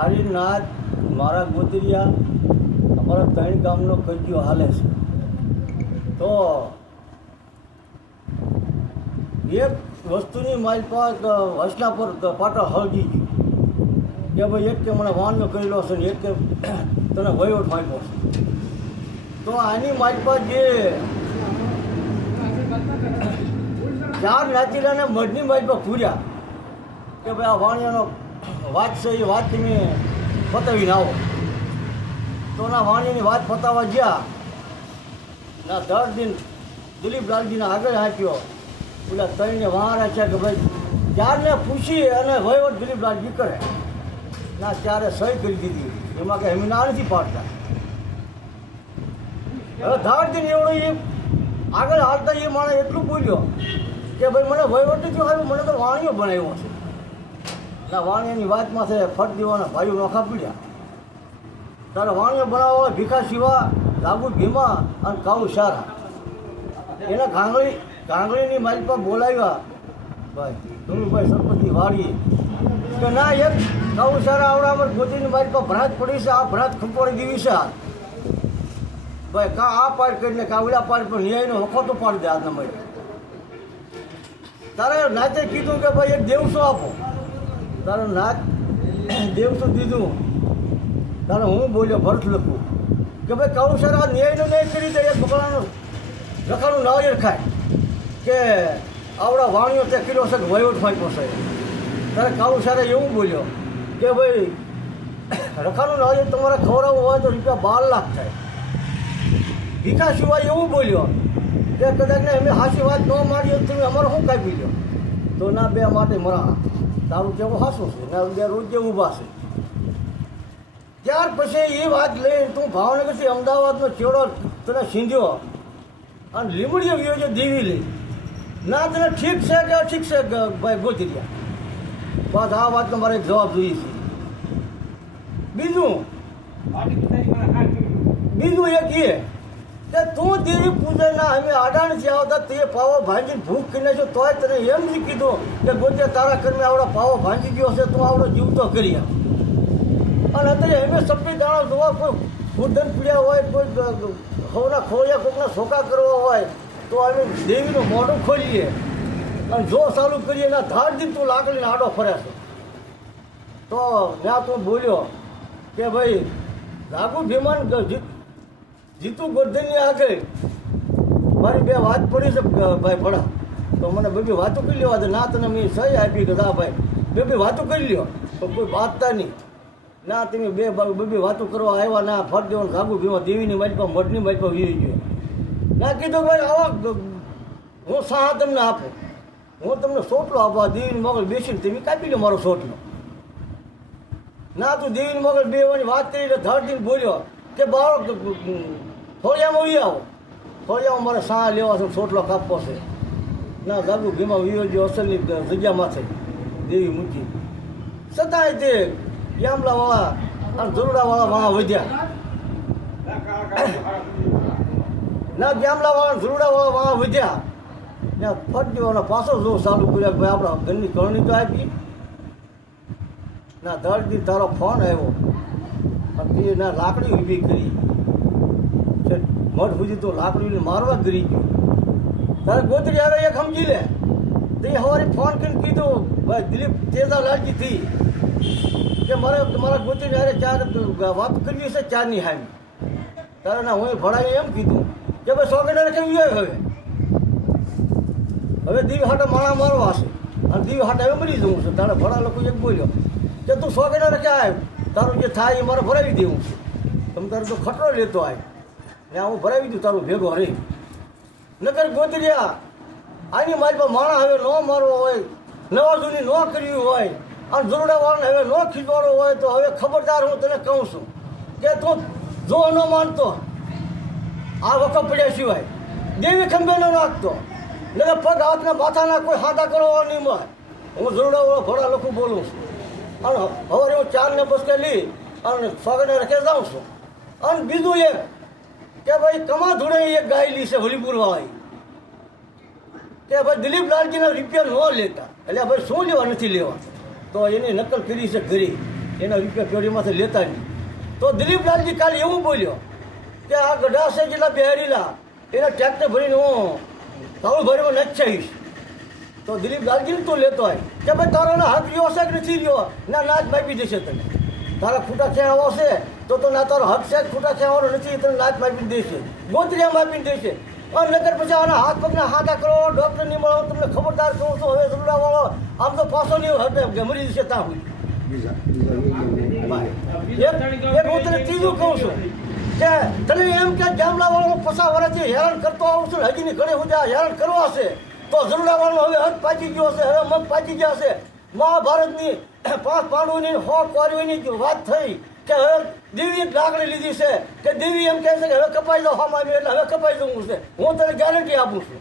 મારી નાત મારા ગોતરિયા અમારા 3 ગામનો કજિયો હાલે છે. તો એક વસ્તુની મારી પાસે વસલા પર પાટો હળજી ગયું કે ભાઈ એક કે મને વાણિયો કરેલો હશે ને એક કે તને વહીવટ માંગ્યો છે. તો આની મારી પાસે જે 4 નાચીલાને મઢની મારી પાસે પૂર્યા કે ભાઈ આ વાણિયાનો વાત છે એ વાત તમે પતાવીને આવો. તો ના વાણિયાની વાત પતાવવા ગયા ના 10 દિન દિલીપ લાલજીને આગળ આપ્યો. પેલા 3 વાહારા છે કે ભાઈ 4ને પૂછી અને વહીવટ દિલીપ લાલજી કરે ના 4 સહી કરી દીધી. એમાં કંઈ અમે ના નથી પાડતા. હવે 10 દિન એવડો એ આગળ હાલતા એ માણસ એટલું બોલ્યો કે ભાઈ મને વહીવટ નથી આવ્યું, મને તો વાણિયો બનાવ્યો છે. ના વાણિયાની વાતમાં છે ફટ દેવાના ભાઈઓ નોખા પીડ્યા. તારે વાણિયો બનાવવા ભીખા શિવા, લાગુ ભીમા અને કાળુ સારા એના ગાંગડીની મારી પાસે બોલાવ્યા ભાઈ ધુનુભાઈ સરપંચની વાડી કે ના એક કાળુ સારા આવડા અમારે ગોતીની મારી પાસે ભરાત પડી છે, આ ભરાત ખંપોડી દેવી છે. ભાઈ કા આ પાડ કરીને કાવડા પાડ પર ન્યાયનો વખો તો પાડી દે આજના મળે. તારે નાચે કીધું કે ભાઈ એક દેવસો આપો. તારે નાચ દેવસો દીધું. તારે હું બોલ્યો ભરત લખું કે ભાઈ કાળુ સારા ન્યાયનો ન્યાય કરી દે. એક બકરાનું રખાનું નાળિયેર ખાય કે આવડા વાણીઓ તે કિલો છે વહીવટ ફાંક્યો છે. ત્યારે કાળુ સારા એવું બોલ્યો કે ભાઈ રખાનું નાળિયેર તમારે ખવડાવવું હોય તો ₹12 લાખ થાય. ભીખા સિવાય એવું બોલ્યો કે કદાચ ને અમે હાસી વાત ન મારી તમે અમારે શું કાપી લો. તો ના બે માટે મરા તારું કેવું હાસું છે ના બે રોજ ઊભા છે. ત્યાર પછી એ વાત લઈને તું ભાવનગરથી અમદાવાદનો ચેડો તને સીંધ્યો અને લીમડીઓ ગયો છે દેવી લઈ ના તને ઠીક છે કે ઠીક છે ભાઈ ગોતરિયા. બસ આ વાતનો મારે એક જવાબ જોઈએ છે. બીજું એક એ કે તું દેવી પૂજનના અમે આડા નથી આવતા તે પાવો ભાંજીને ભૂખ કરી છો તોય તને એમ નથી કીધું કે ગોતે તારા કર્મે આવડો પાવો ભાંજી ગયો છે તું આવડો જીવતો કરી આવ. અને અત્યારે અમે સપની દાણા જોવા કોઈ ભૂધન પીડ્યા હોય કોઈ ખોના ખોયા કોઈકના શોકા કરવા હોય તો અમે દેવીનું મોઢું ખોલીએ અને જો ચાલુ કરીએ એના 10 દિન તું લાકડીને આડો ફરે છે. તો ત્યાં તું બોલ્યો કે ભાઈ લાગુ ભીમાન જીતુ ગોરધનની આગળ મારી 2 વાત પડી છે ભાઈ ભણા તો મને બે વાતો કરી લેવા દે. ના તને મેં સહી આપી કે હા ભાઈ બે વાતો કરી લ્યો તો કોઈ વાતતા નહીં. ના તમે બે વાતો કરવા આવ્યા ના ફટ દેવાનું લાગુ ભીમા દેવીની મારી પાસે મઢની મારી પાસે વીરી ગયો. ના કીધું ભાઈ આવા હું સાહ તમને આપું, હું તમને સોટલો આપવા દેવીની મગલ બેસીને તમે કાપી લો મારો સોટલો. ના તું દેવીની મગલ બેવાની વાત કરી એટલે 10 દિન બોલ્યો કે બાળક ફળિયામાં વી આવો. ફળિયામાં મારે સાહ લેવા છે સોટલો કાપવો છે. ના લાગુ ભીમા વીયો જો અસલની જગ્યામાંથી દેવી મૂકી છતાંય તે યામલાવાળા અને ઝુરડાવાળા વાળા વધ્યા. ના યામલાવાળા ઝુરડાવાળા વાળા વધ્યા ત્યાં ફટ દેવાના પાછો જો ચાલુ કર્યા ભાઈ આપણા ઘરની કરણી તો આપી. ના 10 દિન તારો ફોન આવ્યો અને તે ના લાકડી ઊભી કરી મઢ સુધી તો લાકડીને મારવા કરી ગયો. તારે ગોતરી આવે એક સમજી લે. તે સવારે ફોન કરીને કીધું ભાઈ દિલીપ તેજા લાલજી થઈ કે મારા ગોતરી હારે 4 વાત કરવી છે 4ની હામી. તારે ના હું ભણાવી એમ કીધું કે ભાઈ 100 ગણા કેવી હોય હવે દીવ હાટે માણા મારવા છે અને દીવ હાટે હવે મળી જવું છે. તારે ભણા લોકો એક બોલ્યો કે તું 100 ગણા ક્યાં આવ્યો તારું જે થાય એ મારે ભરાવી દેવું છે. તમે તારે તો ખટરો લેતો આવ્યો ને હું ભરાવી દઉં તારું ભેગો રહી. નકર ગોતરિયા આની મારી પર માણા હવે ન મારવો હોય, નવા જૂની ન કરવી હોય અને ઝુરડાવાળાને હવે ન ખીચવાડો હોય તો હવે ખબરદાર હું તને કહું છું કે તું જો ન માનતો આ વખત પડ્યા સિવાય દેવી ખંભે ન નાખતો નકર પગ હાથના માથાના કોઈ હાથા કરવા નહીં મળે. હું ઝુરડાવાળો ઘોડા લખું બોલું છું અને હવે હું 4ને બસકે લઈ અને 100 રખે જાઉં છું. અને બીજું એક કે ભાઈ કમા ધૂળે એક ગાયેલી છે હોલીપુરવાળી કે ભાઈ દિલીપ લાલજીના રૂપિયા ન લેતા એટલે ભાઈ શું લેવા નથી લેવા તો એની નકલ કરી છે ઘરી એના રૂપિયા પેઢીમાંથી લેતા નહીં. તો દિલીપલાલજી કાલે એવું બોલ્યો કે આ ગઢા છે જેટલા બહેરીલા એના ટ્રેક્ટર ભરીને હું તાળું ભરીમાં નથી જઈશ. તો દિલીપલાલજીને તું લેતો હોય કે ભાઈ તારો હક રહ્યો હશે કે નથી રહ્યો, ના નાચ માપી દેશે તને. તારા ખૂટા ખેવાવો છે તો ના તારો હક છે, ખૂટા ખેવાનો નથી, તને નાચ માપી દેશે, ગોતરિયા માપી દેશે. અને નગર પછી આના હાથ પગના હાથા કરો, ડૉક્ટર નહીં મળો, તમને ખબરદાર કહું છું હવે ઝઘડાવાળો આમ તો પાછો નહીં હટે મરી જશે ત્યાં સુધી. એક હું તને ત્રીજું કહું છું કે તને એમ કે ગામડાવાળો 50 વર્ષથી હેરાન કરતો આવું છું, હજી ની ઘરે સુધી હેરાન કરવા છે તો ઝઘડાવાળો હવે હક પાકી ગયો છે, હવે મગ પાકી ગયા છે. મહાભારતની 5 પાંડવોની 100 કૌરવોની વાત થઈ કે હવે દેવીએ લાકડી લીધી છે કે દેવી એમ કહે છે કે હવે કપાઈ જાઓ, હમ આવી એટલે હવે કપાઈ જવું છે. હું તને ગેરંટી આપું છું.